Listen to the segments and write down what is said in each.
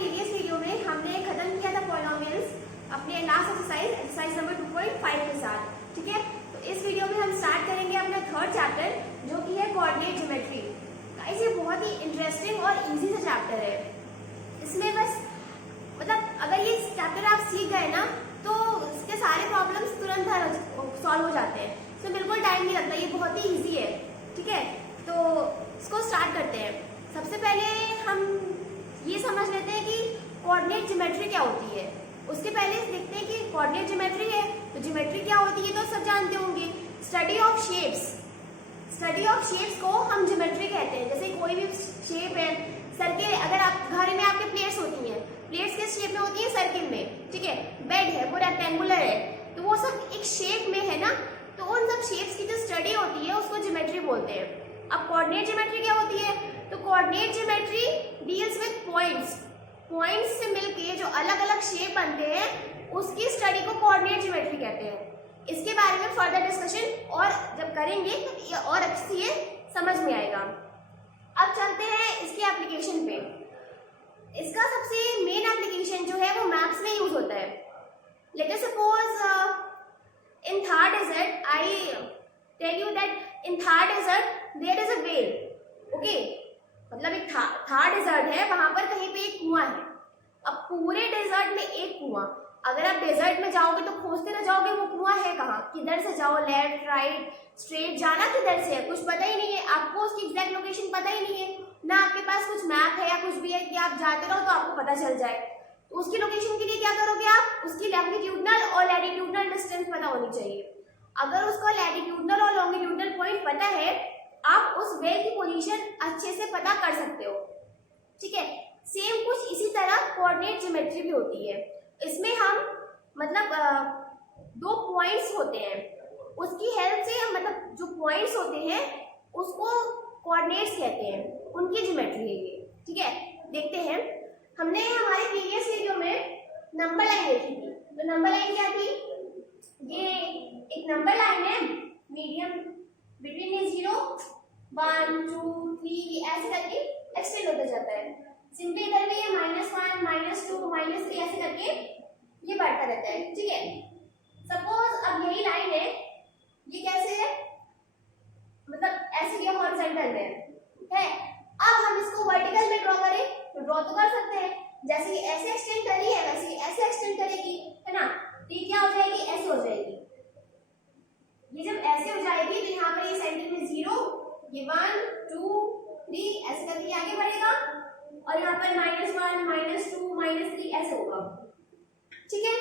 Previous video में हमने खत्म किया था पॉलिनोमियल्स अपने लास्ट एक्सरसाइज नंबर 2.5 के साथ, ठीक है। तो इस वीडियो में हम स्टार्ट करेंगे अपना थर्ड चैप्टर जो कि है कोऑर्डिनेट ज्योमेट्री। गाइस, ये बहुत ही इंटरेस्टिंग और इजी सा चैप्टर है। इसमें बस मतलब अगर ये चैप्टर आप सीख गए ना तो इसके सारे प्रॉब्लम्स तुरंत सॉल्व हो जाते हैं। इसमें बिल्कुल टाइम नहीं लगता, ये बहुत ही ईजी है, ठीक है। तो इसको स्टार्ट करते हैं। सबसे पहले हम ये समझ लेते हैं कि कोऑर्डिनेट ज्योमेट्री क्या होती है। उसके पहले देखते हैं कि कोऑर्डिनेट ज्योमेट्री है तो ज्योमेट्री क्या होती है, तो सब जानते होंगे। स्टडी ऑफ शेप्स को हम ज्योमेट्री कहते हैं। जैसे कोई भी शेप है, सर्किल, अगर आप घर में आपके प्लेट्स होती हैं, प्लेट्स किस शेप में होती है, सर्किल में, ठीक है। बेड है वो रेक्टेंगुलर है, तो वो सब एक शेप में है ना। तो उन सब शेप्स की जो स्टडी होती है उसको ज्योमेट्री बोलते हैं। अब कोऑर्डिनेट ज्योमेट्री क्या होती है, तो coordinate geometry deals with points से मिलके जो अलग अलग शेप बनते हैं उसकी स्टडी को कोऑर्डिनेट ज्योमेट्री कहते हैं। इसके बारे में फर्दर डिस्कशन और जब करेंगे तो ये और अच्छे से ये समझ में आएगा। अब चलते हैं इसके एप्लीकेशन पे। इसका सबसे मेन एप्लीकेशन जो है वो मैप्स में यूज होता है। Let us suppose in Thar desert, I tell you that in Thar desert there is a well, okay? मतलब एक थार डेजर्ट है, वहां पर कहीं पे एक कुआं है। अब पूरे डेजर्ट में एक कुआं, अगर आप डेजर्ट में जाओगे तो खोजते ना जाओगे वो कुआं है कहाँ, किधर से जाओ, लेफ्ट राइट स्ट्रेट जाना किधर से है, कुछ पता ही नहीं है आपको, उसकी एग्जैक्ट लोकेशन पता ही नहीं है ना। आपके पास कुछ मैप है या कुछ भी है कि आप जाते रहो तो आपको पता चल जाए। तो उसकी लोकेशन के लिए क्या करोगे आप, उसकी लैटिट्यूडनल और लैटिट्यूडनल डिस्टेंस पता होनी चाहिए। अगर उसका लैटिट्यूडनल और लॉन्गिट्यूडनल पॉइंट पता है, आप उस वेल की पोजीशन अच्छे से पता कर सकते हो, ठीक है। सेम कुछ इसी तरह कोऑर्डिनेट ज्योमेट्री भी होती है। इसमें हम मतलब दो पॉइंट्स होते हैं, उसकी हेल्प से हम मतलब जो पॉइंट्स होते हैं उसको कोऑर्डिनेट्स कहते हैं, उनकी ज्योमेट्री है ये, ठीक है। देखते हैं, हमने हमारे प्रीवियस वीडियो में नंबर लाइन देखी थी। तो नंबर लाइन क्या थी, ये एक नंबर लाइन है मीडियम बिटवीन ये 0 1 2 3 ऐसे करके एक्सटेंड होता जाता है। सिंपली इधर में ये -1 -2 -3 ऐसे करके ये बढ़ता रहता है, ठीक है। सपोज अब यही लाइन है, ये कैसे है, मतलब ऐसे ये हॉरिजॉन्टल में है। अब हम इसको वर्टिकल में ड्रॉ करें तो ड्रॉ तो कर सकते हैं, जैसे ये ऐसे एक्सटेंड करी है वैसे ऐसे एक्सटेंड करेगी, है ना। तो ये क्या हो जाएगी, ऐसे हो जाएगी। ये जब ऐसे हो जाएगी तो यहाँ पर ये सेंटर में 0, ये 1 2 3 ऐसे करके आगे बढ़ेगा और यहाँ पर -1 -2 -3 ऐसे होगा, ठीक है।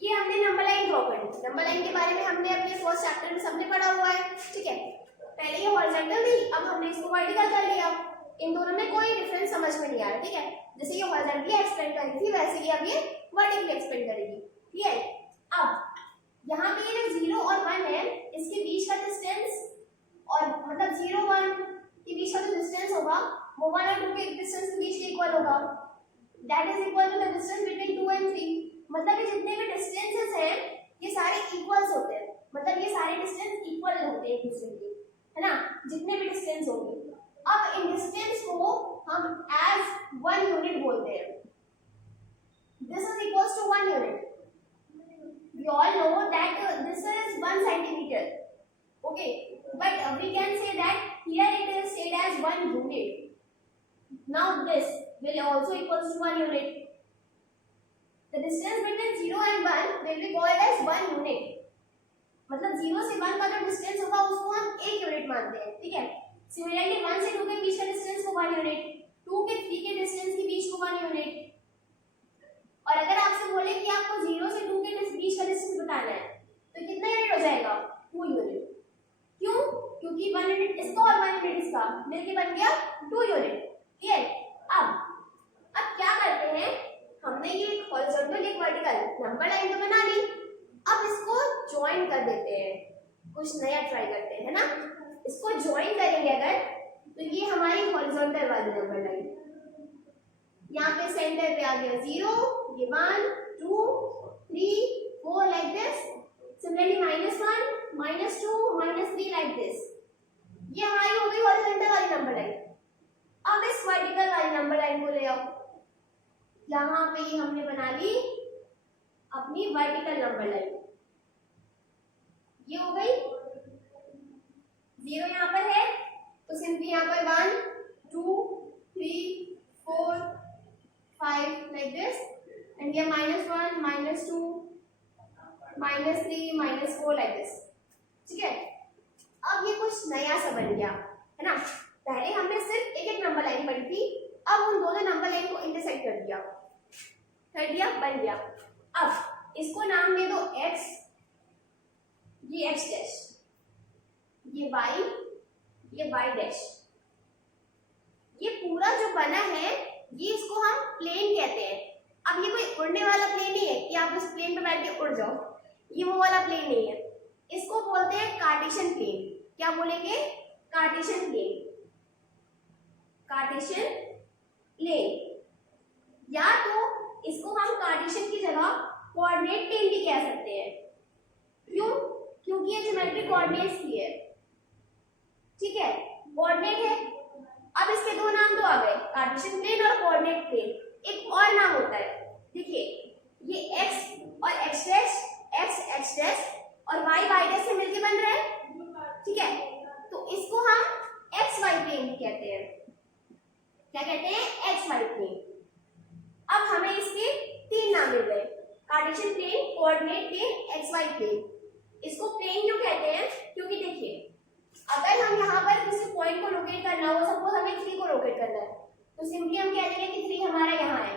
ये हमने नंबर लाइन ड्रॉ कर दी। नंबर लाइन के बारे में हमने अपने फर्स्ट चैप्टर में सबने पढ़ा हुआ है, ठीक है। पहले ये हॉरिजॉन्टल थी, अब हमने इसको वर्टिकल कर लिया। इन दोनों में कोई डिफरेंस समझ में नहीं आ रहा, ठीक है। जैसे ये हॉरिजॉन्टली एक्सपेंड करी थी वैसे ही अब ये वर्टिकली एक्सपेंड करेगी, ठीक है। अब यहाँ पे ये जो 0 और 1 है इसके बीच का डिस्टेंस, और मतलब 0 1 के बीच का जो डिस्टेंस होगा वो 1 और 2 के डिस्टेंस के बीच के इक्वल होगा। That is equal to the distance between 2 and 3। मतलब ये जितने भी डिस्टेंसेस हैं ये सारे इक्वल्स होते हैं, मतलब ये सारे डिस्टेंस इक्वल होते हैं एक दूसरे के, है ना, जितने भी डिस्टेंस होंगे। अब इन डिस्टेंस को हम एज 1 यूनिट बोलते हैं। This is equals to 1 unit. We all know that this is 1 centimeter, okay, but we can say that here it is said as 1 unit. Now this will also equals to 1 unit. The distance between 0 and 1 will be called as 1 unit. मतलब 0 से 1 का जो distance होगा उसको हम 1 unit मानते हैं, ठीक है। सिमिलरली 1 से 2 के बीच का डिस्टेंस को 1 यूनिट, 2 के 3 के डिस्टेंस के बीच को 1 यूनिट। और अगर आपसे बोले कि आपको 0 से 2 के बीच का डिस्टेंस बताना है तो कितना यूनिट हो जाएगा, 2 यूनिट। क्यों, क्योंकि 1 यूनिट इसका और 1 यूनिट इसका मिलके बन गया 2 यूनिट, ठीक है। अब क्या करते हैं, हमने ये एक हॉरिजॉन्टल एक वर्टिकल नंबर लाइन तो बना ली, अब इसको ज्वाइन कर देते हैं, कुछ नया ट्राई करते हैं, है ना। इसको ज्वाइन करेंगे अगर तो ये हमारी हॉरिजॉन्टल वाली नंबर लाइन, यहाँ पे सेंटर पे आ गया 0, ये 1 2 3 4 like this. Similarly -1 -2 -3 like this. ये हमारी हो गई हॉरिजॉन्टल वाली नंबर लाइन। अब इस वर्टिकल वाली नंबर लाइन को ले आओ, यहाँ पे ये हमने बना ली अपनी वर्टिकल नंबर लाइन, ये हो गई। 0 यहाँ पर है तो सिंपली यहाँ पर 1 2 3 4 5 लाइक दिस, एंड ये -1 -2 -3 -4 लाइक दिस, ठीक है। अब ये कुछ नया सा बन गया है ना। पहले हमने सिर्फ एक एक नंबर लाइन पढ़ी थी, अब उन दोनों नंबर लाइन को इंटरसेक्ट कर दिया, बन गया। अब इसको नाम दे दो x, ये x डैश, ये y, ये y डैश। ये पूरा जो बना है ये इसको हम प्लेन कहते हैं। अब ये कोई उड़ने वाला प्लेन नहीं है कि आप उस प्लेन पे बैठ के उड़ जाओ, ये वो वाला प्लेन नहीं है। इसको बोलते हैं कार्टेशियन प्लेन। क्या बोलेंगे? Cartesian plane, Cartesian plane. या तो इसको हम कार्टेशियन की जगह कोऑर्डिनेट प्लेन भी कह सकते हैं। क्यों? क्योंकि ये ज्योमेट्रिक कोऑर्डिनेट्स की है, ठीक है, कोऑर्डिनेट है। अब इसके दो नाम तो आ गए, कार्टेशियन प्लेन और कोऑर्डिनेट प्लेन। एक और नाम होता है, देखिए ये x और x डैश, x डैश और y डैश से मिलके बन रहा है, ठीक है। तो इसको हम xy प्लेन कहते हैं। क्या कहते हैं? xy plane. अब हमें इसके 3 नाम मिल गए, Cartesian plane, coordinate plane, xy plane. इसको प्लेन क्यों कहते हैं? क्योंकि देखिए अगर हम यहाँ पर किसी पॉइंट को लोकेट करना हो, सपोज हमें 3 को लोकेट करना है, तो सिंपली हम कह देंगे कि 3 हमारा यहाँ है,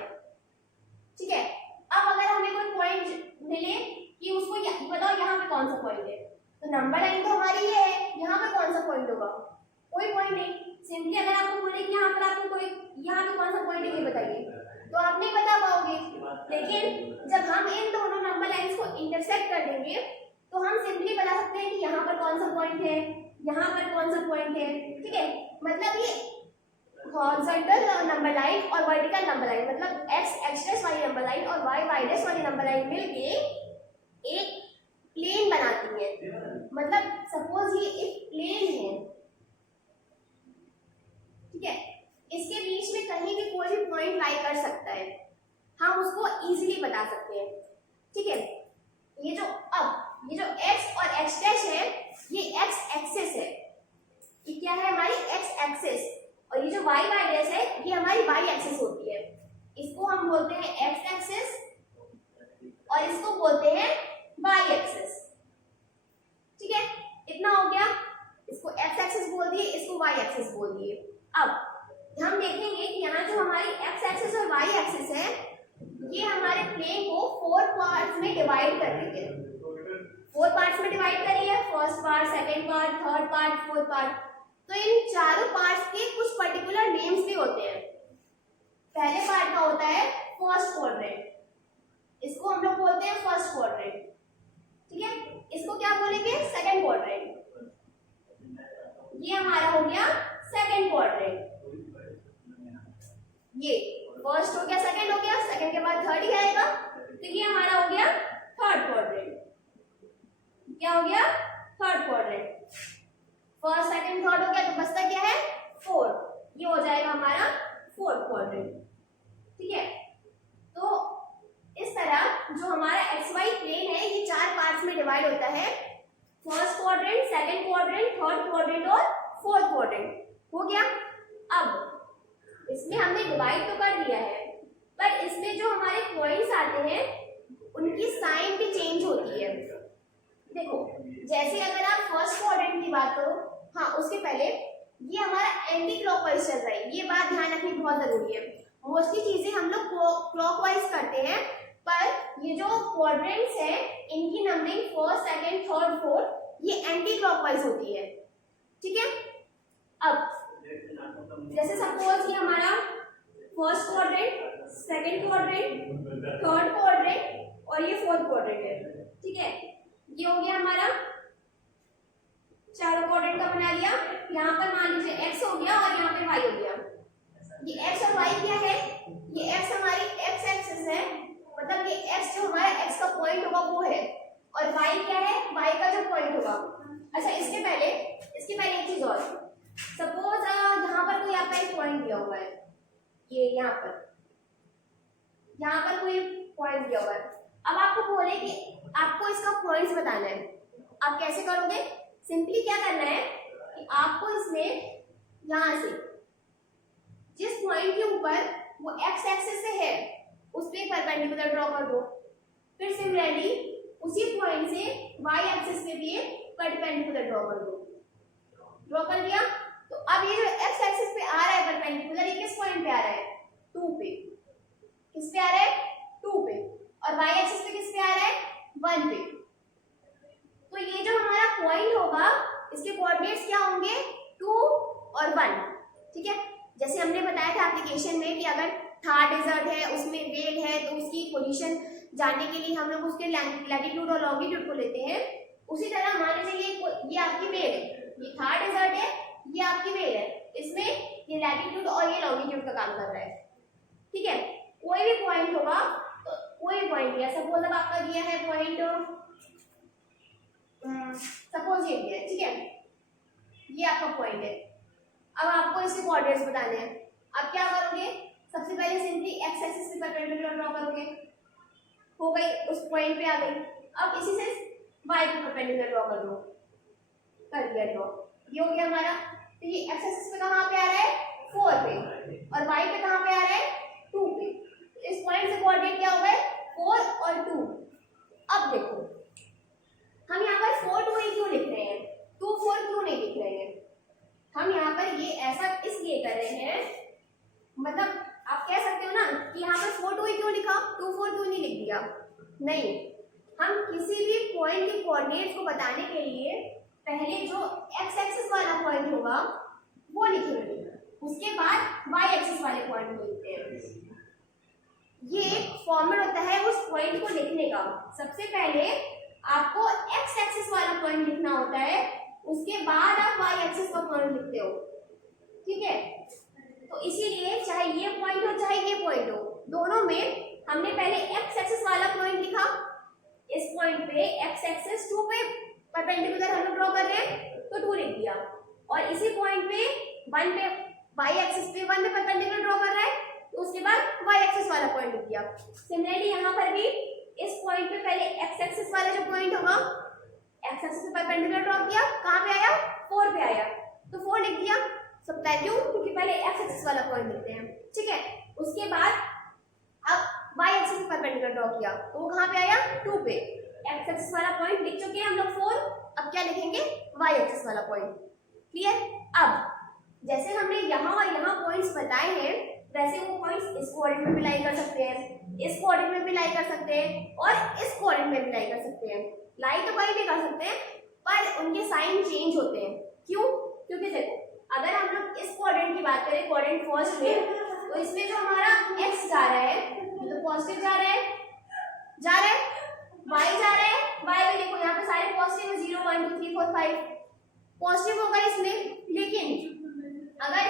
ठीक है। अब अगर हमें कोई पॉइंट मिले कि उसको बताओ यहाँ पे कौन सा पॉइंट है, तो नंबर लाइन तो हमारी ये है, यहाँ पे कौन सा पॉइंट होगा? कोई पॉइंट नहीं। सिंपली अगर आपको बोले कि यहाँ पर आपको कोई यहाँ पे कौन सा पॉइंट है ये बताइए, तो आप नहीं बता पाओगे। लेकिन जब हम इन दोनों नंबर लाइंस को इंटरसेक्ट कर देंगे तो हम सिंपली बता सकते हैं कि यहाँ पर कौन सा पॉइंट है, यहाँ पर कौन सा पॉइंट है, ठीक है। मतलब ये हॉरिजॉन्टल नंबर लाइन और वर्टिकल नंबर लाइन, मतलब x डैश वाली नंबर लाइन और y डैश वाली नंबर लाइन मिलके एक प्लेन बनाती है। मतलब सपोज ये एक प्लेन है, ठीक है, इसके बीच में कहीं भी कोई भी पॉइंट लाई कर सकता है, हम उसको इजीली बता सकते हैं, ठीक है। ये जो x और x डैश है ये x एक्सिस है, ये क्या है? हमारी x एक्सिस। और ये जो y डैश है ये हमारी y एक्सिस होती है। इसको हम बोलते हैं x एक्सिस और इसको बोलते हैं y एक्सिस, ठीक है। इतना हो गया, इसको x एक्सिस बोल दिए, इसको y एक्सिस बोल दिए। अब हम देखेंगे कि यहाँ जो हमारी x एक्सिस और y एक्सिस है ये हमारे प्लेन को 4 पार्ट्स में डिवाइड कर देते हैं। 4 पार्ट्स में डिवाइड करिए, first part, second part, third part, fourth part. तो इन चारों पार्ट्स के कुछ पर्टिकुलर नेम्स भी होते हैं। पहले पार्ट का होता है फर्स्ट क्वाड्रेंट, इसको हम लोग बोलते हैं फर्स्ट क्वाड्रेंट, ठीक है। इसको क्या बोलेंगे? Second quadrant. ये हमारा हो गया सेकंड क्वाड्रेंट। ये फर्स्ट हो गया, सेकंड हो गया, सेकंड के बाद थर्ड ही आएगा, तो ये हमारा हो गया थर्ड क्वाड्रेंट। क्या हो गया? Third quadrant. First second third हो गया तो बचता क्या है? फोर्थ। ये हो जाएगा हमारा फोर्थ क्वाड्रेंट, ठीक है। तो इस तरह जो हमारा XY प्लेन है ये 4 पार्ट्स में डिवाइड होता है, first quadrant, second quadrant, third quadrant और फोर्थ क्वाड्रेंट। हो गया। अब इसमें हमने डिवाइड तो कर दिया है, पर इसमें जो हमारे पॉइंट्स आते हैं उनकी साइन भी चेंज होती है। देखो जैसे अगर आप फर्स्ट क्वाड्रेंट की बात करो, हाँ उसके पहले ये हमारा एंटी क्लॉकवाइज चल रहा है, ये बात ध्यान रखनी बहुत जरूरी है। मोस्टली चीजें हम लोग क्लॉकवाइज करते हैं, पर ये जो क्वाड्रेंट्स है इनकी numbering first, second, third, fourth ये एंटी क्लॉकवाइज होती है, ठीक है। अब जैसे सपोज ये हमारा first quadrant, second quadrant, third quadrant और ये फोर्थ क्वाड्रेंट है, ठीक है। ये हो गया हमारा चारों क्वाड्रेंट का बना लिया। यहाँ पर मान लीजिए x हो गया और यहाँ पे y हो गया। ये x और y क्या है? ये x हमारी x एक्सिस है, मतलब ये x जो हमारा x का पॉइंट होगा वो है, और y क्या है? y का जो पॉइंट होगा। अच्छा इसके पहले एक चीज और, सपोज यहाँ पर कोई आपका एक पॉइंट दिया हुआ है, ये यहाँ पर, यहाँ पर कोई पॉइंट दिया हुआ है, अब आपको बोले कि आपको इसका पॉइंट्स बताना है, आप कैसे करोगे? सिंपली क्या करना है कि आपको इसमें यहाँ से जिस पॉइंट के ऊपर वो एक्स एक्सिस से है उस पे परपेंडिकुलर ड्रॉ कर दो, फिर सिमिलरली उसी पॉइंट से वाई एक्सिस पे भी परपेंडिकुलर ड्रॉ कर दो। ड्रॉ कर दिया तो अब ये जो एक्स एक्सिस पे आ रहा है परपेंडिकुलर, ये किस पॉइंट पे आ रहा है? 2 पे। किस पे आ रहा है? 2 पे। और वाई एक्सिस पे किस पे आ रहा है? 1 पे। तो ये जो हमारा पॉइंट होगा इसके कोऑर्डिनेट्स क्या होंगे? 2 और 1। ठीक है, जैसे हमने बताया था एप्लीकेशन में कि अगर थार डेजर्ट है उसमें वेग है तो उसकी पोजीशन जानने के लिए हम लोग उसके लैटिट्यूड और लॉन्गिट्यूड को लेते हैं। उसी तरह मान लीजिए ये आपकी वेग है, ये थार डेजर्ट है, ये आपकी वेग है, इसमें ये लैटिट्यूड और ये लॉन्गिट्यूड का काम कर रहा है। ठीक है, कोई भी पॉइंट होगा तो कोई भी पॉइंट दिया, सपोज अब आपका दिया है पॉइंट, सपोज ये दिया है, ठीक है, ये आपका पॉइंट है। अब आपको इसके कोऑर्डिनेट्स बताने हैं। अब क्या करोगे? सबसे पहले सिंपली एक्स एक्सिस पे परपेंडिकुलर ड्रॉ करोगे, हो गई, उस पॉइंट पे आ गई। अब इसी से वाई पे परपेंडिकुलर ड्रॉ कर दो, कर दिया ड्रॉ, ये हो गया हमारा। तो ये एक्स एक्सिस पे कहाँ पे आ रहा है? 4 पे, और वाई पे कहाँ पे आ रहा है? 2 पे। इस पॉइंट से कोऑर्डिनेट क्या हो गए? 4 और 2। अब देखो हम यहाँ पर 4 2 क्यों लिख रहे हैं, 2 4 क्यों नहीं लिख रहे हैं? हम यहाँ पर ये ऐसा इसलिए कर रहे हैं, मतलब आप कह सकते हो ना कि यहाँ पर 4 2 क्यों लिखा, 2 4 क्यों नहीं लिख दिया? नहीं, हम किसी भी पॉइंट के कोऑर्डिनेट्स को बताने के लिए पहले जो एक्स एक्सिस वाला पॉइंट होगा वो लिखेंगे, उसके बाद वाई एक्सिस वाले पॉइंट को लिखते हैं। ये एक फॉर्मेट होता है उस पॉइंट को लिखने का। सबसे पहले आपको एक्स एक्सिस वाला पॉइंट लिखना होता है, उसके बाद आप वाई एक्सिस का पॉइंट लिखते हो। ठीक है, तो इसीलिए चाहे ये पॉइंट हो चाहे ये पॉइंट हो, दोनों में हमने पहले एक्स एक्सिस वाला पॉइंट लिखा, इस पॉइंट पे एक्स एक्सिस 2 पे परपेंडिकुलर हम लोग ड्रॉ कर रहे हैं तो 2 लिख दिया, और इसी पॉइंट पे 1 पे वाई एक्सिस पे 1 पे परपेंडिकुलर ड्रॉ कर रहा है तो उसके बाद वाई एक्सिस वाला पॉइंट लिख दिया। सिमिलरली यहाँ पर भी इस पॉइंट पे पहले एक्स एक्सिस वाला जो पॉइंट होगा एक्स एक्सिस पे परपेंडिकुलर ड्रॉ किया, कहाँ पे आया? 4 पे आया, तो 4 लिख दिया। सब क्यों? क्योंकि पहले एक्स एक्सिस वाला पॉइंट लिखते हैं। ठीक है, उसके बाद अब वाई एक्सिस पे परपेंडिकुलर ड्रॉ किया तो वो कहाँ पे आया? 2 पे। एक्स एक्सिस वाला पॉइंट लिख चुके हैं हम लोग 4, अब क्या लिखेंगे? वाई एक्सिस वाला पॉइंट। क्लियर? अब जैसे हमने यहाँ और यहाँ पॉइंट्स बताए हैं वैसे वो पॉइंट्स इस कोऑर्डिनेट में भी लाई कर सकते हैं, इस कोऑर्डिनेट में भी लाई कर सकते हैं और इस कोऑर्डिनेट में भी लाई कर सकते हैं। लाई तो कहीं भी कर सकते हैं पर उनके साइन चेंज होते हैं। क्यों? क्योंकि देखो अगर हम लोग इस कोऑर्डिनेट की बात करें, कोऑर्डिनेट फर्स्ट में, तो इसमें जो हमारा x जा रहा है मतलब पॉजिटिव जा रहा है, y जा रहा है, y भी देखो यहाँ पे सारे पॉजिटिव है, 0 1 2 3 4 5 पॉजिटिव होगा इसमें। लेकिन अगर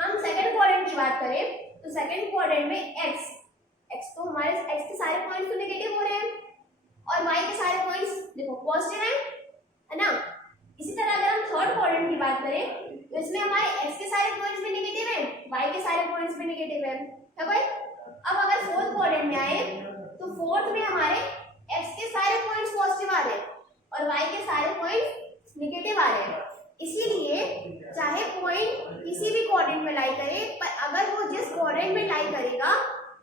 हम सेकंड कोऑर्डिनेट की बात करें तो सेकंड कोऑर्डिनेट में x तो हमारे x के सारे पॉइंट्स तो नेगेटिव हो रहे हैं और y के सारे पॉइंट्स देखो पॉजिटिव है ना। इसी तरह अगर हम थर्ड कोऑर्डिनेट की बात करें तो इसमें हमारे x के सारे पॉइंट्स भी नेगेटिव हैं, y के सारे पॉइंट्स भी नेगेटिव हैं, है भाई। अब अगर फोर्थ कोऑर्डिनेट में आए तो फोर्थ में हमारे x के सारे पॉइंट्स पॉजिटिव आ रहे हैं और y के सारे पॉइंट्स नेगेटिव आ रहे हैं। इसीलिए चाहे पॉइंट किसी भी कोऑर्डिनेट में लाई करे, पर अगर वो जिस कोऑर्डिनेट में लाई करेगा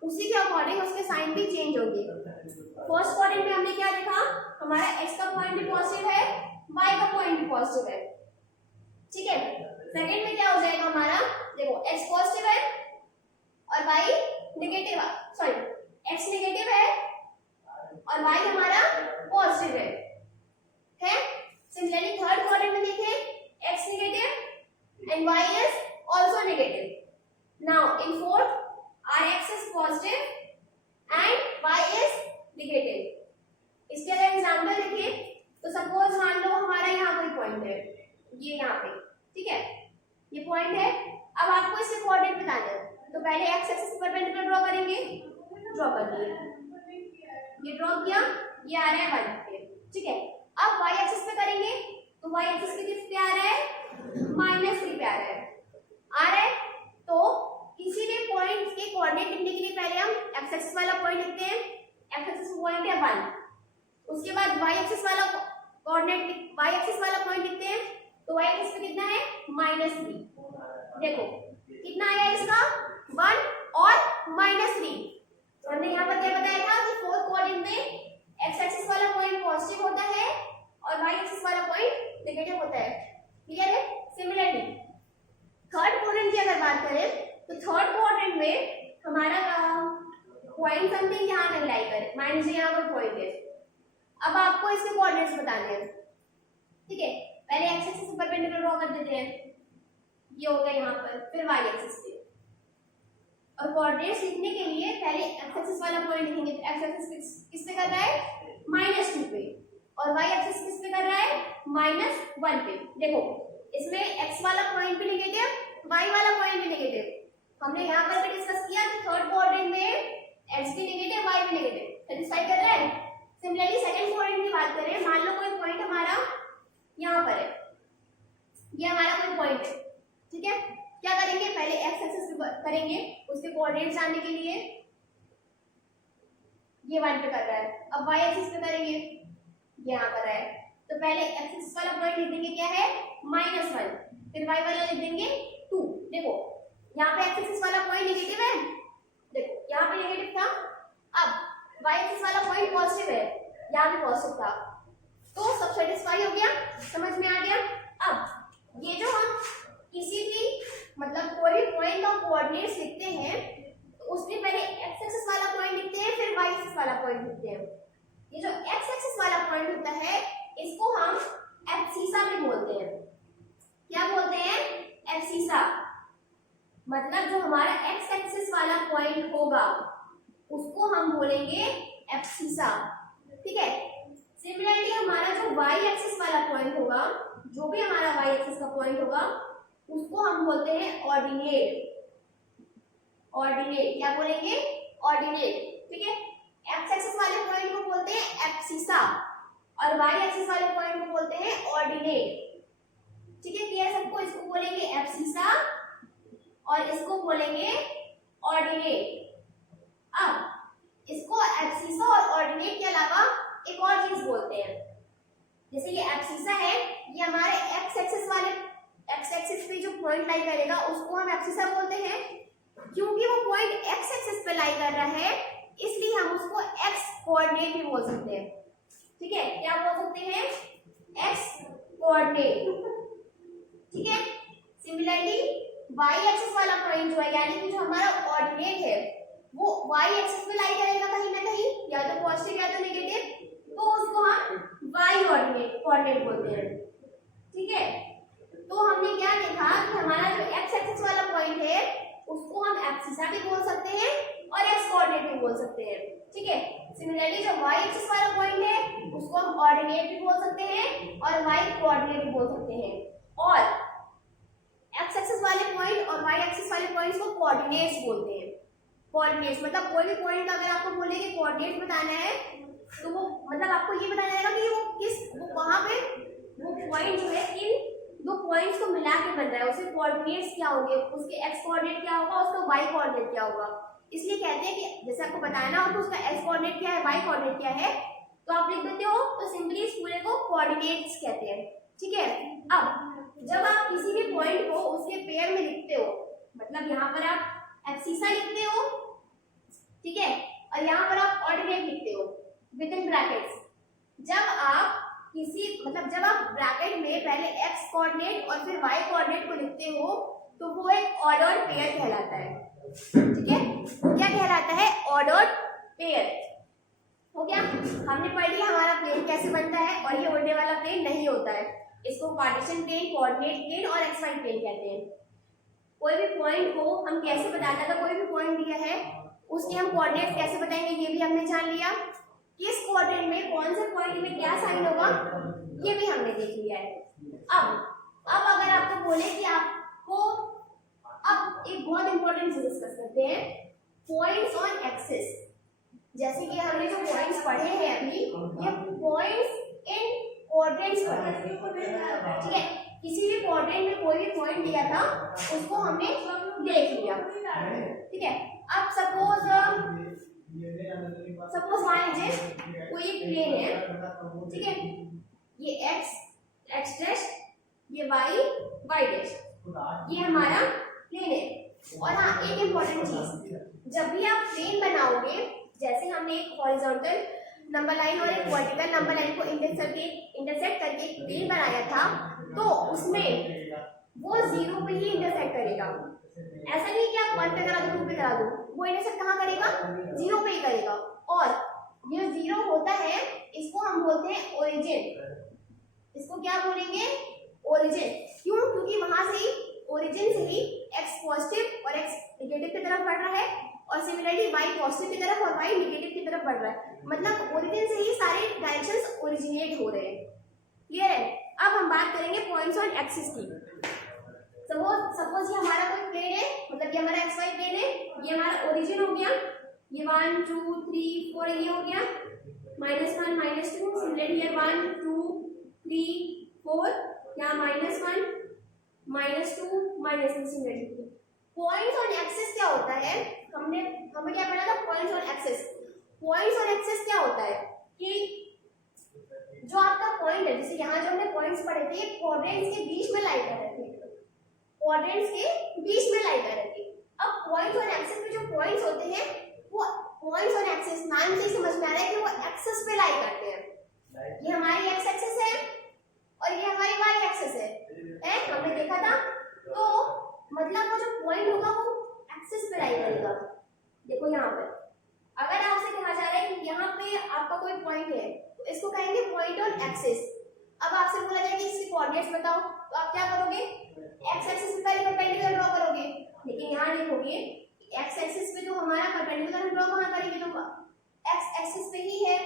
उसी के अकॉर्डिंग उसके साइन भी चेंज होंगे। फर्स्ट कोऑर्डिनेट में हमने क्या देखा, हमारा x का पॉइंट भी पॉजिटिव है, y का पॉइंट भी पॉजिटिव है। ठीक है, सेकंड में क्या हो जाएगा हमारा, देखो x पॉजिटिव है और y negative, sorry x negative है और y हमारा पॉजिटिव है। सिमिलरली थर्ड कोऑर्डिनेट में देखें x negative and y is also negative. Now in fourth our x is positive and y is negative. इसके अगर एग्जाम्पल देखें तो सपोज मान लो हमारा यहाँ कोई पॉइंट है, ये यहाँ पे, ठीक है, ये पॉइंट है। अब आपको इसके कोऑर्डिनेट बताने हैं तो पहले x एक्सिस पर परपेंडिकुलर ड्रॉ करेंगे, ड्रॉ कर दिए, ये ड्रॉ किया, ये आ रहा है 1 पे, ठीक है। अब y एक्सिस पे करेंगे तो y एक्सिस पे किस पे आ रहा है, -3 पे आ रहा है। तो किसी भी पॉइंट के कोऑर्डिनेट लिखने के लिए पहले हम x एक्स एक्सिस वाला पॉइंट लिखते हैं, एक्स एक्सिस पॉइंट है 1। उसके बाद वाई एक्सिस वाला कोऑर्डिनेट, वाई एक्सिस वाला पॉइंट लिखते हैं, तो वाई एक्सिस पे कितना है -3। देखो कितना आया इसका 1 और -3। तो हमने यहाँ पर क्या बताया था कि फोर्थ क्वाड्रेंट में एक्स एक्सिस वाला पॉइंट पॉजिटिव होता है और वाई एक्सिस वाला पॉइंट नेगेटिव होता है। क्लियर है? सिमिलरली थर्ड क्वाड्रेंट की अगर बात करें तो थर्ड क्वाड्रेंट में हमारा पॉइंट समथिंग यहाँ नहीं लाई करे, मान लीजिए यहाँ पर पॉइंट है। अब आपको इसके कोऑर्डिनेट्स बताने हैं, ठीक है। पहले एक्स एक्सिस से परपेंडिकुलर ड्रॉ कर देते हैं, ये हो गया यहाँ पर, फिर वाई एक्सिस पे। और कोऑर्डिनेट्स लिखने के लिए पहले एक्स एक्सिस वाला पॉइंट लिखेंगे, तो एक्स एक्सिस किस पे कर रहा है -2 पे, और वाई एक्सिस किस पे कर रहा है -1 पे। देखो इसमें एक्स वाला पॉइंट भी नेगेटिव, वाई वाला पॉइंट भी नेगेटिव। हमने यहाँ पर भी डिस्कस किया कि थर्ड क्वाड्रेंट में एक्स भी नेगेटिव, वाई भी नेगेटिव, सेटिस्फाई कर रहा है। सिमिलरली सेकंड क्वाड्रेंट की बात करें, मान लो कोई पॉइंट हमारा यहाँ पर है, ये हमारा कोई पॉइंट है, ठीक है। क्या करेंगे, पहले एक्स एक्सिस पे करेंगे उसके कोऑर्डिनेट्स जानने के लिए, ये 1 पे कर रहा है। अब वाई एक्सिस पे करेंगे, यहाँ पर है, तो पहले एक्स एक्सिस वाला पॉइंट लिख देंगे क्या है -1, फिर वाई वाला लिख देंगे 2। देखो यहाँ पे एक्स एक्सिस वाला पॉइंट नेगेटिव है, देखो यहाँ पे नेगेटिव था, अब वाई एक्सिस वाला पॉइंट पॉजिटिव है, यहाँ पे पॉजिटिव था, तो सब सेटिस्फाई हो गया, समझ में आ गया। अब ये जो हम किसी भी मतलब कोई भी पॉइंट का कोऑर्डिनेट्स लिखते हैं तो उसमें पहले एक्स एक्सिस वाला पॉइंट लिखते हैं, फिर वाई एक्सिस वाला पॉइंट लिखते हैं। ये जो एक्स एक्सिस वाला पॉइंट होता है इसको हम एब्सिसा भी बोलते हैं। क्या बोलते हैं? एब्सिसा। मतलब जो हमारा एक्स एक्सिस वाला पॉइंट होगा उसको हम बोलेंगे एब्सिसा, ठीक है। सिमिलरली हमारा जो वाई एक्सिस वाला पॉइंट होगा, जो भी हमारा वाई एक्सिस का पॉइंट होगा उसको हम बोलते हैं ऑर्डिनेट। ऑर्डिनेट क्या बोलेंगे? ऑर्डिनेट, ठीक है। एक्स एक्सिस वाले पॉइंट को बोलते हैं एब्सिसा और वाई एक्सिस वाले पॉइंट को बोलते हैं ऑर्डिनेट, ठीक है। क्लियर सबको? इसको बोलेंगे एब्सिसा और इसको बोलेंगे ऑर्डिनेट। अब इसको एब्सिसा और ऑर्डिनेट के अलावा एक और चीज बोलते हैं, जैसे ये एब्सिसा है, ये हमारे एक्स एक्सिस पे जो पॉइंट लाई करेगा उसको हम एब्सिसा बोलते हैं। क्योंकि वो पॉइंट एक्स एक्सिस पे लाई कर रहा है इसलिए हम उसको एक्स कोऑर्डिनेट भी बोल सकते हैं, ठीक है। क्या बोल सकते हैं? एक्स कोऑर्डिनेट, ठीक है। सिमिलरली वाई एक्सिस वाला पॉइंट जो है, यानी कि जो हमारा ऑर्डिनेट है वो वाई एक्सिस पे लाई करेगा कहीं ना कहीं, या तो पॉजिटिव या तो नेगेटिव, तो उसको हम वाई कोऑर्डिनेट बोलते हैं, ठीक है। तो हमने क्या देखा कि हमारा जो एक्स एक्सिस वाला पॉइंट है उसको हम एब्सिसा भी बोल सकते हैं और एक्स कोऑर्डिनेट भी बोल सकते हैं, ठीक है। सिमिलरली जो वाई एक्सिस वाला पॉइंट है उसको हम ऑर्डिनेट भी बोल सकते हैं और वाई कोऑर्डिनेट भी बोल सकते हैं। और एक्स एक्सिस वाले पॉइंट और वाई एक्सिस वाले पॉइंट्स को कोऑर्डिनेट्स बोलते हैं। कोऑर्डिनेट्स मतलब कोई भी पॉइंट का अगर आपको बोले कि कोऑर्डिनेट बताना है तो वो मतलब आपको ये बताना रहेगा कि वो कहाँ पे वो पॉइंट जो है इन दो पॉइंट्स को मिला के बन रहा है, उसके कोऑर्डिनेट्स क्या होंगे, उसके एक्स कोऑर्डिनेट क्या होगा, उसका वाई कोऑर्डिनेट क्या होगा। इसलिए कहते हैं कि जैसे आपको बताना हो तो उसका एक्स कोऑर्डिनेट क्या है, वाई कोऑर्डिनेट क्या है, तो आप लिख देते हो, तो सिंपली इस पूरे को कोऑर्डिनेट्स कहते हैं, ठीक है। अब जब आप किसी भी पॉइंट को उसके पेयर में लिखते हो, मतलब यहाँ पर आप एब्सिसा लिखते हो, ठीक है, और यहाँ पर आप ऑर्डिनेट लिखते हो विद इन ब्रैकेट्स। जब आप जब आप ब्रैकेट में पहले एक्स कोऑर्डिनेट और फिर वाई कोऑर्डिनेट को लिखते हो तो वो एक ऑर्डर्ड पेयर कहलाता है, ठीक है। क्या कहलाता है? Ordered pair. हो गया? हमने पढ़ लिया हमारा प्लेन कैसे बनता है, और ये उड़ने वाला प्लेन नहीं होता है, इसको कार्टेशियन प्लेन, कोऑर्डिनेट प्लेन और एक्स वाई प्लेन कहते हैं। कोई भी पॉइंट को हम कैसे बताते हैं, कोई भी पॉइंट दिया है उसके हम कोऑर्डिनेट कैसे बताएंगे ये भी हमने जान लिया। किस कोऑर्डिनेट में कौन से पॉइंट में क्या साइन होगा ये भी हमने देख लिया है। अब अगर आपको बोले कि आपको अब एक बहुत इंपॉर्टेंट चीज डिस्कस करते हैं, पॉइंट्स ऑन एक्सिस। जैसे कि हमने जो पॉइंट्स पढ़े हैं अभी, ये पॉइंट्स इन कोऑर्डिनेट्स पढ़े हैं, ठीक है। किसी भी कोऑर्डिनेट में कोई भी पॉइंट दिया था उसको हमने देख लिया, ठीक है। अब सपोज सपोज मान लीजिए कोई एक प्लेन है, ठीक है, ये x डैश, ये y डैश, ये हमारा प्लेन है। और हाँ, एक इम्पॉर्टेंट चीज, जब भी आप प्लेन बनाओगे, जैसे हमने एक हॉरिजॉन्टल नंबर लाइन और एक वर्टिकल नंबर लाइन को इंटरसेक्ट करके एक प्लेन बनाया था, तो उसमें वो 0 पे ही इंटरसेक्ट करेगा। ऐसा नहीं कि आप 1 पे करा दो, 2 पे करा दो, वो इंटरसेक्ट कहाँ करेगा? 0 पे ही करेगा। और ये 0 होता है, इसको हम बोलते हैं ओरिजिन। इसको क्या बोलेंगे? ओरिजिन। क्यों? क्योंकि वहां से ही, ओरिजिन से ही x पॉजिटिव और x नेगेटिव की तरफ बढ़ रहा है, और सिमिलरली y पॉजिटिव की तरफ और y नेगेटिव की तरफ बढ़ रहा है। मतलब ओरिजिन से ही सारे डायरेक्शंस ओरिजिनेट हो रहे हैं। क्लियर है? अब हम बात करेंगे पॉइंट्स ऑन एक्सिस की। सपोज ये हमारा कोई प्लेन है, मतलब ये हमारा xy प्लेन है, ये हमारा ओरिजिन हो गया, ये 1 2 3 4 ये हो गया, -1 -2, सिमिलरली ये 1 2 3 4, यहाँ -1 -2 -3, सिमिलरली। पॉइंट्स ऑन एक्सिस क्या होता है? हमें क्या पढ़ा था? Points on axis. Points on axis क्या होता है कि जो आपका पॉइंट है, जैसे यहाँ जो हमने पॉइंट्स पढ़े थे, ये क्वाड्रेंट्स के बीच में लाई कर रहे थे, क्वाड्रेंट्स के बीच में लाई कर रहे थे। अब पॉइंट्स ऑन एक्सिस में जो पॉइंट्स होते हैं, वो पॉइंट्स ऑन एक्सिस नाम से ही समझ में आ रहा है कि वो एक्सिस पे लाई करते हैं। ये हमारी एक्स एक्सिस है और ये हमारी वाई एक्सिस है, हमने देखा था। तो मतलब वो जो पॉइंट होगा वो एक्सिस पे लाई करेगा। देखो यहाँ पर अगर आपसे कहा जा रहा है कि यहाँ पे आपका कोई पॉइंट है, तो इसको कहेंगे पॉइंट ऑन एक्सिस। अब आपसे बोला जाए कि इसके कोऑर्डिनेट्स बताओ, तो आप क्या करोगे? एक्स एक्सिस पे पहले परपेंडिकुलर ड्रॉ करोगे, लेकिन यहाँ देखोगे एक्स एक्सिस पे तो हमारा परपेंडिकुलर ड्रॉ कहाँ करेंगे? तो एक्स एक्सिस पे ही है।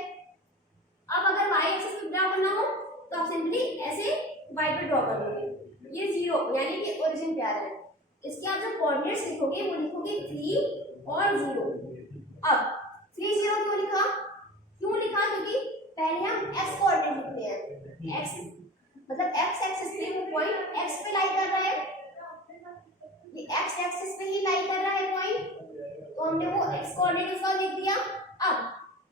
अब अगर वाई एक्सिस पे ड्रॉ करना हो तो आप सिंपली ऐसे वाई पे ड्रॉ कर दोगे। ये 0 यानी कि ओरिजिन पे आ रहा है। इसके आप जो कोऑर्डिनेट्स लिखोगे वो लिखोगे 3 और 0। अब 3 0 क्यों लिखा? क्योंकि पहले हम x कोऑर्डिनेट लिखते हैं। x मतलब x एक्सिस पे वो पॉइंट x पे लाई कर रहा है, ये x एक्सिस पे ही लाई कर रहा है पॉइंट, तो हमने वो x कोऑर्डिनेट इसका लिख दिया। अब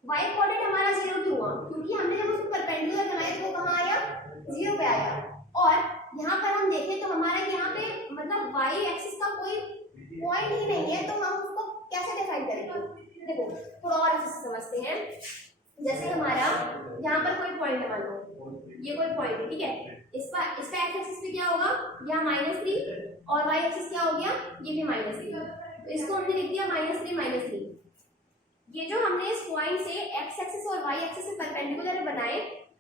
y कोऑर्डिनेट हमारा 0 क्यों हुआ? क्योंकि हमने जब उसको परपेंडिकुलर बनाया तो कहाँ आया? 0 पे आया। और यहाँ पर हम देखें तो हमारा यहाँ पे मतलब y एक्सिस का कोई पॉइंट ही नहीं है, तो हम उसको कैसे डिफाइन करेंगे? देखो थोड़ा और अच्छे से समझते हैं। जैसे हमारा यहाँ पर कोई पॉइंट है, मान लो ये कोई पॉइंट है, ठीक है, इसका x एक्सिस पे क्या होगा? यहाँ -3, और y एक्सिस क्या हो गया? ये भी -3, तो इसको हमने लिख दिया -3 -3। ये जो हमने इस पॉइंट से x एक्सिस और y एक्सिस से परपेंडिकुलर बनाए,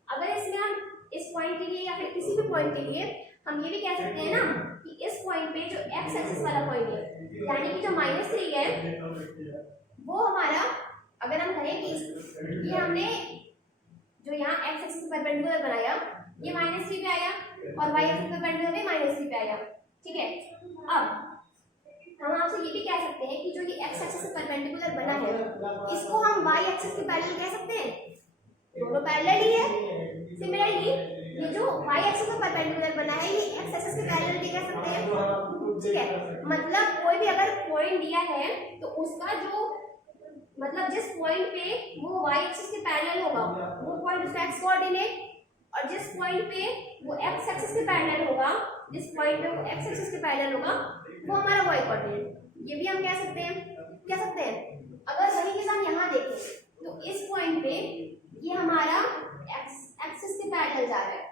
अगर इसमें हम इस पॉइंट के लिए या फिर किसी भी पॉइंट के लिए हम ये भी कह सकते हैं ना कि इस पॉइंट पे जो x एक्सिस वाला पॉइंट है, यानी कि जो -3 है, वो हमारा, अगर हम कहें कि ये हमने जो यहाँ x एक्सिस पे परपेंडिकुलर बनाया, ये -3 पे आया और y एक्सिस पे परपेंडिकुलर भी -3 पे आया, ठीक है। अब हम आपसे ये भी कह सकते हैं कि जो ये x एक्सिस से परपेंडिकुलर बना है, इसको हम y एक्सिस के पैरेलल कह सकते हैं, दोनों पैरेलल ही है। सिमिलरली ये जो y एक्सिस पे परपेंडिकुलर बना है, ये x एक्सिस के पैरेलल भी कह सकते हैं, ठीक है। मतलब कोई भी अगर पॉइंट दिया है तो उसका जो मतलब जिस पॉइंट पे वो y एक्सिस के पैरेलल होगा, वो पॉइंट उसका x कोऑर्डिनेट, और जिस पॉइंट पे वो x एक्सिस के पैरेलल होगा, जिस पॉइंट पे वो x एक्सिस के पैरेलल होगा, वो हमारा y कोऑर्डिनेट। ये भी हम कह सकते हैं। अगर वही चीज हम यहाँ देखें तो इस पॉइंट पे ये हमारा x एक्सिस के पैरेलल जा रहा है,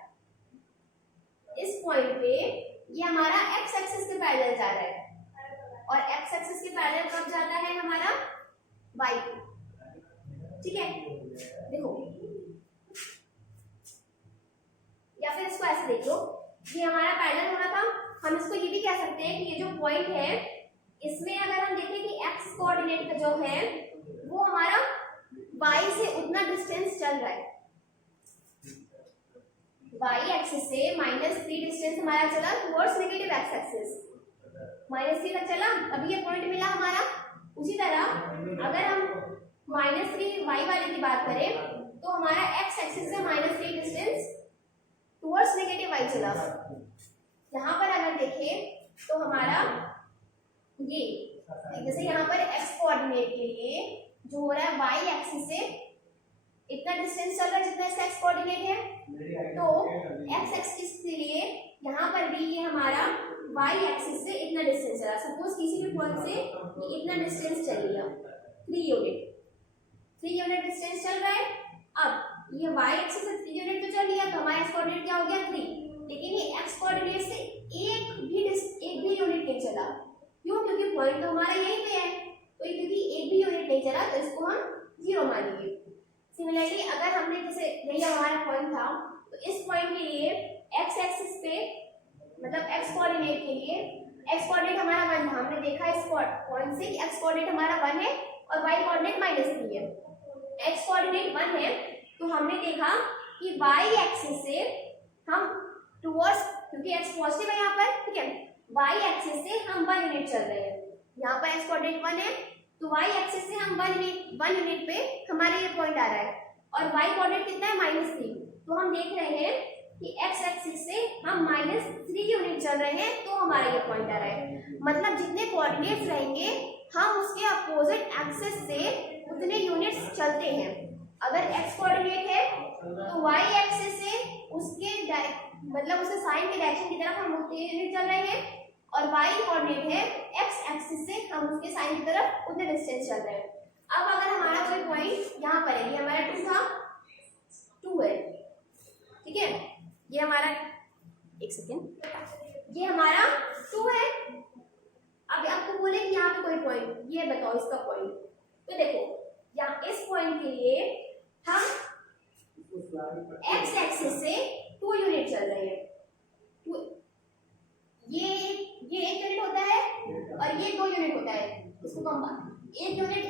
इस पॉइंट पे ये हमारा x एक्सिस के पैरेलल जा रहा है, और x एक्सिस के पैरेलल कब जाता है? हमारा y, ठीक है। देखो या फिर इसको ऐसे देख लो, ये हमारा पैरेलल होना था। हम इसको ये भी कह सकते हैं कि ये जो पॉइंट है, इसमें अगर हम देखें कि x कोऑर्डिनेट का जो है वो हमारा y से उतना डिस्टेंस चल रहा है, y एक्सिस से -3 डिस्टेंस हमारा चला टुवर्ड्स नेगेटिव x एक्सिस, -3 तक चला, अभी ये पॉइंट मिला हमारा। उसी तरह अगर हम -3 y वाले की बात करें तो हमारा x एक्सिस से -3 डिस्टेंस टुवर्ड्स नेगेटिव y चला। यहाँ पर अगर देखें तो हमारा ये जैसे यहाँ पर x कोऑर्डिनेट के लिए जो हो रहा है वाई एक्सिस से इतना डिस्टेंस चल रहा है जितना इसका एक्स कोऑर्डिनेट है। तो एक्स एक्सिस के लिए यहाँ पर भी ये हमारा वाई एक्सिस से इतना डिस्टेंस चला। सपोज किसी भी पॉइंट से ये इतना डिस्टेंस चल लिया 3 यूनिट डिस्टेंस चल रहा है। अब ये वाई एक्सिस से 3 यूनिट तो चल लिया, तो हमारा एक्स कोऑर्डिनेट क्या हो गया 3। लेकिन ये एक्स कोऑर्डिनेट से एक भी यूनिट नहीं चला। क्यों? क्योंकि पॉइंट तो हमारा यहीं पे है, तो क्योंकि एक भी यूनिट नहीं चला तो इसको हम 0 मानेंगे। सिमिलरली अगर हमने जैसे यही हमारा पॉइंट था, तो इस पॉइंट के लिए एक्स एक्सिस पे मतलब एक्स कोऑर्डिनेट के लिए एक्स कोऑर्डिनेट हमारा 1 था। हमने देखा इस पॉइंट से कि एक्स कोऑर्डिनेट हमारा 1 है और वाई कोऑर्डिनेट -3 है। एक्स कोऑर्डिनेट 1 है तो हमने देखा कि वाई एक्सिस से हम टुवर्ड्स, क्योंकि एक्स पॉजिटिव है यहाँ पर, ठीक है, वाई एक्सिस से हम 1 यूनिट चल रहे हैं। यहाँ पर एक्स कोऑर्डिनेट 1 है तो वाई एक्सिस से हम 1 यूनिट पे हमारे ये पॉइंट आ रहा है, और वाई कोऑर्डिनेट कितना है -3। तो हम देख रहे हैं कि एक्स एक्सिस से हम -3 यूनिट चल रहे हैं, तो हमारा ये पॉइंट आ रहा है। मतलब जितने कोऑर्डिनेट्स रहेंगे हम उसके अपोजिट एक्सिस से उतने यूनिट्स चलते हैं। अगर एक्स कोऑर्डिनेट है तो वाई एक्सिस से उसके मतलब उसके साइन के डायरेक्शन की तरफ हम उतने यूनिट चल रहे हैं, और वाई कोऑर्डिनेट है एक्स एक्सिस से हम उसके साइन की तरफ उतने डिस्टेंस चल रहे हैं। अब अगर हमारा कोई पॉइंट यहाँ पर है, ये हमारा 2 था, 2 है, ठीक है, ये हमारा एक सेकेंड, ये हमारा 2 है। अब आपको बोले कि यहाँ पे कोई पॉइंट, ये बताओ इसका पॉइंट। तो देखो यहाँ इस पॉइंट के लिए हम एक्स एक्सिस से 2 यूनिट चल रहे हैं। ये 1 यूनिट होता है और ये 2 यूनिट होता है। इसको कम 1 यूनिट